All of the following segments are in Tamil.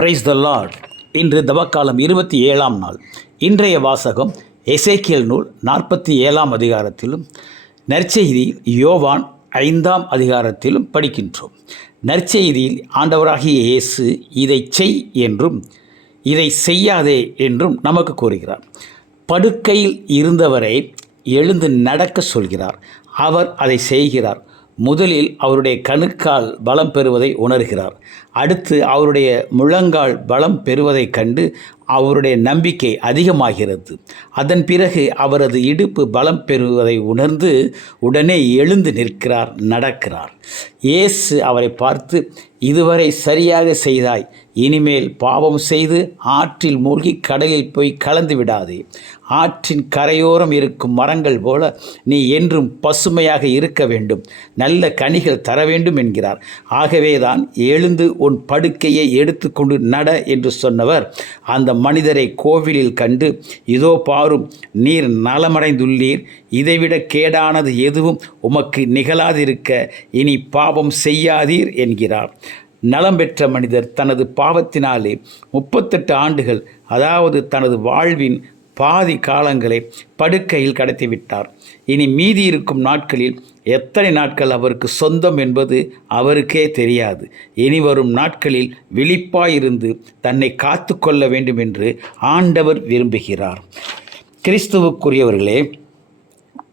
பிரைஸ் த லார்ட் இன்று தவக்காலம் இருபத்தி ஏழாம் நாள். இன்றைய வாசகம் எசேக்கியல் நூல் நாற்பத்தி ஏழாம் அதிகாரத்திலும் நற்செய்தியில் யோவான் ஐந்தாம் அதிகாரத்திலும் படிக்கின்றோம். நற்செய்தியில் ஆண்டவராகிய இயேசு இதை செய் என்றும் இதை செய்யாதே என்றும் நமக்கு கூறுகிறார். படுக்கையில் இருந்தவரை எழுந்து நடக்க சொல்கிறார். அவர் அதை செய்கிறார். முதலில் அவருடைய கணுக்கால் பலம் பெறுவதை உணர்கிறார். அடுத்து அவருடைய முழங்கால் பலம் பெறுவதைக் கண்டு அவருடைய நம்பிக்கை அதிகமாகிறது. அதன் பிறகு அவரது இடுப்பு பலம் பெறுவதை உணர்ந்து உடனே எழுந்து நிற்கிறார் நடக்கிறார். இயேசு அவரை பார்த்து இதுவரை சரியாக செய்தாய் இனிமேல் பாவம் செய்து ஆற்றில் மூழ்கி கடலில் போய் கலந்து விடாதே. ஆற்றின் கரையோரம் இருக்கும் மரங்கள் போல நீ என்றும் பசுமையாக இருக்க வேண்டும். நல்ல கனிகள் தர வேண்டும் என்கிறார். ஆகவேதான் எழுந்து உன் படுக்கையை எடுத்துக்கொண்டு நட என்று சொன்னவர். அந்த மனிதரை கோவிலில் கண்டு இதோ பாரும் நீர் நலமடைந்துள்ளீர். இதைவிட கேடானது எதுவும் உமக்கு நிகழாதிருக்க இனி பாவம் செய்யாதீர் என்கிறார். நலம் பெற்ற மனிதர் தனது பாவத்தினாலே முப்பத்தெட்டு ஆண்டுகள் அதாவது தனது வாழ்வின் பாதி காலங்களை படுக்கையில் கடத்திவிட்டார். இனி மீதி இருக்கும் நாட்களில் எத்தனை நாட்கள் அவருக்கு சொந்தம் என்பது அவருக்கே தெரியாது. இனி வரும் நாட்களில் விழிப்பாயிருந்து தன்னை காத்து கொள்ள வேண்டும் என்று ஆண்டவர் விரும்புகிறார். கிறிஸ்துவுக்குரியவர்களே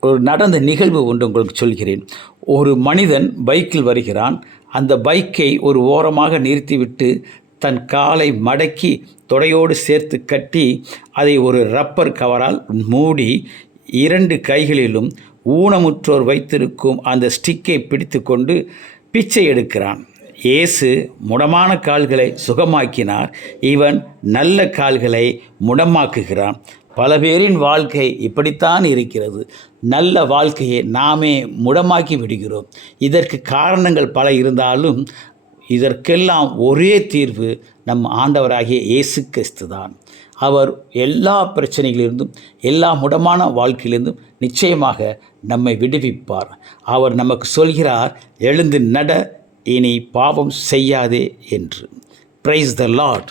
ஒரு நடந்த நிகழ்வு ஒன்று உங்களுக்கு சொல்கிறேன். ஒரு மனிதன் பைக்கில் வருகிறான். அந்த பைக்கை ஒரு ஓரமாக நிறுத்திவிட்டு தன் காலை மடக்கி தொடையோடு சேர்த்து கட்டி அதை ஒரு ரப்பர் கவரால் மூடி இரண்டு கைகளிலும் ஊனமுற்றோர் வைத்திருக்கும் அந்த ஸ்டிக்கை பிடித்து கொண்டு பிச்சை எடுக்கிறான். இயேசு முடமான கால்களை சுகமாக்கினார். இவன் நல்ல கால்களை முடமாக்குகிறான். பல பேரின் வாழ்க்கை இப்படித்தான் இருக்கிறது. நல்ல வாழ்க்கையை நாமே முடமாக்கி விடுகிறோம். இதற்கு காரணங்கள் பல இருந்தாலும் இதற்கெல்லாம் ஒரே தீர்வு நம் ஆண்டவராகிய இயேசு கிறிஸ்து தான். அவர் எல்லா பிரச்சனைகளிலிருந்தும் எல்லா முடமான வாழ்க்கையிலிருந்தும் நிச்சயமாக நம்மை விடுவிப்பார். அவர் நமக்கு சொல்கிறார் எழுந்து நட இனி பாவம் செய்யாதே என்று. Praise the Lord